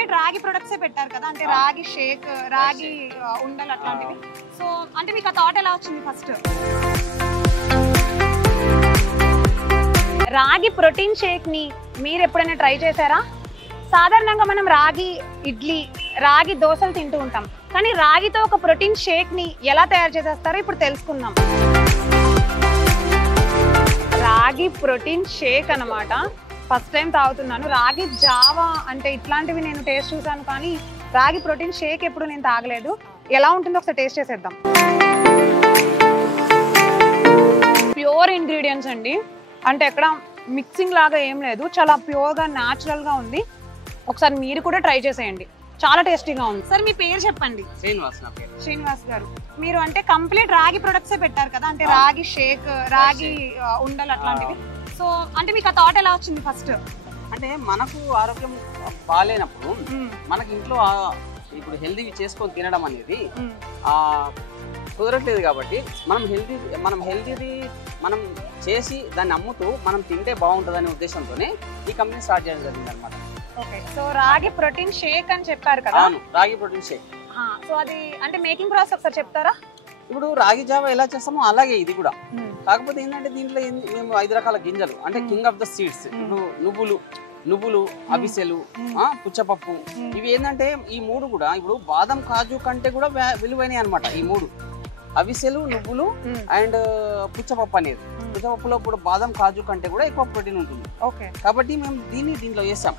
Complete రాగి products పెట్టారు కదా, అంటే రాగి షేక్, రాగి ఉండలు అట్లాంటివి. సో అంటే మీకు ఆ థాట్ ఎలా వచ్చింది ఫస్ట్? రాగి ప్రోటీన్ షేక్ ని మీరు ఎప్పుడైనా ట్రై చేశారా? సాధారణంగా మనం రాగి ఇడ్లీ, రాగి దోశలు తింటూ ఉంటాం, కానీ రాగితో ఒక ప్రోటీన్ షేక్ ని ఎలా తయారు చేసేస్తారో ఇప్పుడు తెలుసుకుందాం. రాగి ప్రోటీన్ షేక్ అన్నమాట. ఫస్ట్ టైం తాగుతున్నాను. రాగి జావా అంటే ఇట్లాంటివి నేను టేస్ట్ చూసాను, కానీ రాగి ప్రోటీన్ షేక్ ఎప్పుడు నేను తాగలేదు. ఎలా ఉంటుందో ఒకసారి టేస్ట్ చేసేద్దాం. ప్యూర్ ఇంగ్రీడియంట్స్ అండి, అంటే ఎక్కడ మిక్సింగ్ లాగా ఏం లేదు, చాలా ప్యూర్గా న్యాచురల్గా ఉంది. ఒకసారి మీరు కూడా ట్రై చేసేయండి, చాలా టేస్టీగా ఉంది. సార్ మీ పేరు చెప్పండి. శ్రీనివాస్ గారు, మీరు అంటే కంప్లీట్ రాగి ప్రొడక్ట్స్ పెట్టారు కదా, అంటే రాగి షేక్, రాగి ఉండలు అట్లాంటివి. సో అంటే మీకు ఆ థాట్ ఎలా వచ్చింది ఫస్ట్? అంటే మనకు ఆరోగ్యం బాగాలేనప్పుడు మనకి ఇంట్లో ఇప్పుడు హెల్దీ చేసుకొని తినడం అనేది కుదరట్లేదు, కాబట్టి మనం హెల్దీది మనం చేసి దాన్ని అమ్ముతూ మనం తింటే బాగుంటుందనే ఉద్దేశంతోనే ఈ కంపెనీ స్టార్ట్ చేయడం జరిగింది అనమాట. ఓకే, సో రాగి ప్రోటీన్ షేక్ అని చెప్పారు కదా? రాగి ప్రోటీన్ షేక్. సో అది అంటే మేకింగ్ ప్రాసెస్ ఒకసారి చెప్తారా? ఇప్పుడు రాగి జావా ఎలా చేస్తామో అలాగే ఇది కూడా, కాకపోతే ఏంటంటే దీంట్లో మేము 5 రకాల గింజలు, అంటే కింగ్ ఆఫ్ ద సీడ్స్, ఇప్పుడు నువ్వులు, అవిసెలు, పుచ్చపప్పు, ఇవి ఏంటంటే ఈ 3 కూడా ఇప్పుడు బాదం కాజు కంటే కూడా విలువైనవి అనమాట. ఈ 3 అవిసెలు, నువ్వులు అండ్ పుచ్చపప్పు అనేది. పుచ్చపప్పులో ఇప్పుడు బాదం కాజు కంటే కూడా ఎక్కువ ప్రోటీన్ ఉంటుంది. ఓకే, కాబట్టి మేము దీంట్లో వేసాం.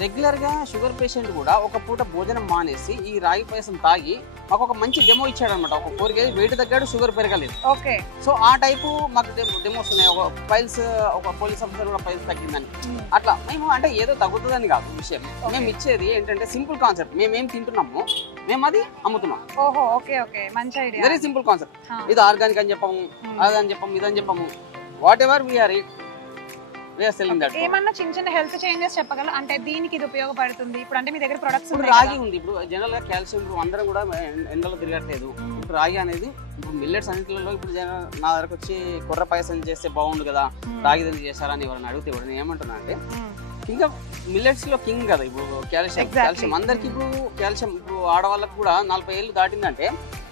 రెగ్యులర్ గా షుగర్ పేషెంట్ కూడా ఒక పూట భోజనం మానేసి ఈ రాగి పాయసం తాగి మాకు ఒక మంచి డెమో ఇచ్చాడు అనమాట. ఒక 4 kg వెయిట్ తగ్గాడు, షుగర్ పెరగలేదు. ఓకే, సో ఆ టైపు మాకు డెమోస్ ఉన్నాయి. ఒక ఫైల్స్, ఒక పోలీస్ ఆఫీసర్ కూడా ఫైల్స్ తగ్గిందని. అట్లా మేము అంటే ఏదో తగ్గుతుందని కాదు విషయం, మేము ఇచ్చేది ఏంటంటే సింపుల్ కాన్సెప్ట్. మేమేం తింటున్నాము మేము అది అమ్ముతున్నాం. ఓహో, ఓకే ఓకే, మంచి ఐడియా. Very simple concept. ఇది ఆర్గానిక్ అని చెప్పాము, అదని చెప్పాము, ఇదని చెప్పాము. వాట్ ఎవర్ వీఆర్ ఏమన్నా చిన్న హెల్త్ చేంజెస్ చెప్పగలరు? అంటే దీనికి ఇది ఉపయోగపడుతుంది ఇప్పుడు, అంటే మీ దగ్గర ప్రొడక్ట్స్ ఇప్పుడు రాగి ఉంది. ఇప్పుడు జనరల్ గా కాల్షియం ఇప్పుడు అందరం కూడా ఎండలో తిరగట్లేదు. ఇప్పుడు రాగి అనేది ఇప్పుడు మిల్లెట్స్ అన్నింటిలో ఇప్పుడు నా దగ్గరకు వచ్చి కొర్ర పాయసం చేస్తే బాగుండు కదా, రాగి దాన్ని చేశారని ఎవరైనా అడిగితే కూడా నేను ఏమంటున్నా అంటే, ఇంకా మిల్లెట్స్ లో కింగ్ కదా ఇప్పుడు కాల్షియం అందరికి. ఇప్పుడు కాల్షియం ఇప్పుడు ఆడవాళ్ళకు కూడా 40 ఏళ్ళు దాటిందంటే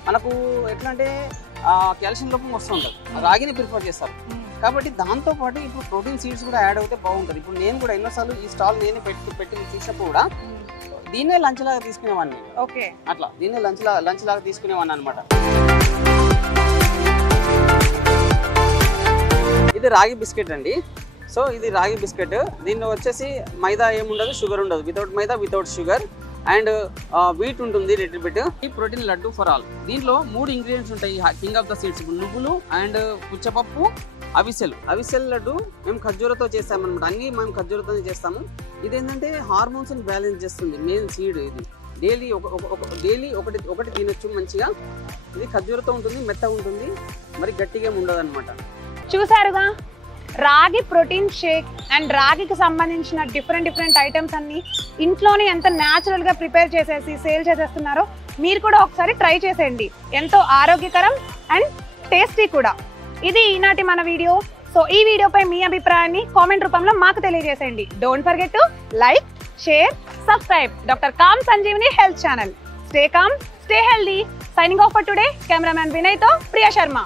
మనకు ఎట్లా అంటే కాల్షియం లోపం వస్తుంటుంది, రాగిని ప్రిఫర్ చేస్తారు. కాబట్టి దాంతో పాటు ఇప్పుడు ప్రోటీన్ సీడ్స్ కూడా యాడ్ అవుతే బాగుంటుంది. ఇప్పుడు నేను కూడా ఎన్నోసార్లు ఈ స్టాల్ నేనే పెట్టి చూసినప్పుడు కూడా దీన్నే లంచ్ లాగా తీసుకునేవాడిని. ఓకే, అట్లా దీన్నే లంచ్ లాగా తీసుకునేవాడిని అనమాట. ఇది రాగి బిస్కెట్ అండి. సో ఇది రాగి బిస్కెట్. దీనిలో వచ్చేసి మైదా ఏముండదు, షుగర్ ఉండదు. Without maida, without sugar and wheat ఉంటుంది లిటిల్ బిట్. ఈ ప్రోటీన్ లడ్డు ఫర్ ఆల్. దీంట్లో 3 ఇంగ్రీడియంట్స్ ఉంటాయి కింగ్ ఆఫ్ ద సీడ్స్. ఇప్పుడు నువ్వులు అండ్ పుచ్చపప్పు, అవిసెల్ లడ్డు మేము ఖర్జూరతో చేస్తాము అనమాట. అన్ని మేము ఖర్జూరతోనే చేస్తాము. ఇదేంటంటే హార్మోన్స్ ని బ్యాలెన్స్ చేస్తుంది, మెయిన్ సీడ్ ఇది. డైలీ ఒకటి తినొచ్చు మంచిగా. ఇది ఖర్జూరతో ఉంటుంది, మెత్తగా ఉంటుంది, మరి గట్టిగా ఉండదు అనమాట. చూసారుగా రాగి ప్రోటీన్ షేక్ అండ్ రాగికి సంబంధించిన డిఫరెంట్ ఐటమ్స్ అన్ని ఇంట్లోనే ఎంత న్యాచురల్ గా ప్రిపేర్ చేసేసి సేల్ చేసేస్తున్నారో మీరు కూడా ఒకసారి ట్రై చేసేయండి. ఎంతో ఆరోగ్యకరం అండ్ టేస్టీ కూడా. ఇది ఈనాటి మన వీడియో. సో ఈ వీడియోపై మీ అభిప్రాయాన్ని కామెంట్ రూపంలో మాకు తెలియజేసేయండి. Don't forget to like, share, subscribe doctor calm Sanjeevini health channel. Stay calm, stay healthy. Signing off for today. Cameraman Vinay తో ప్రియా శర్మ.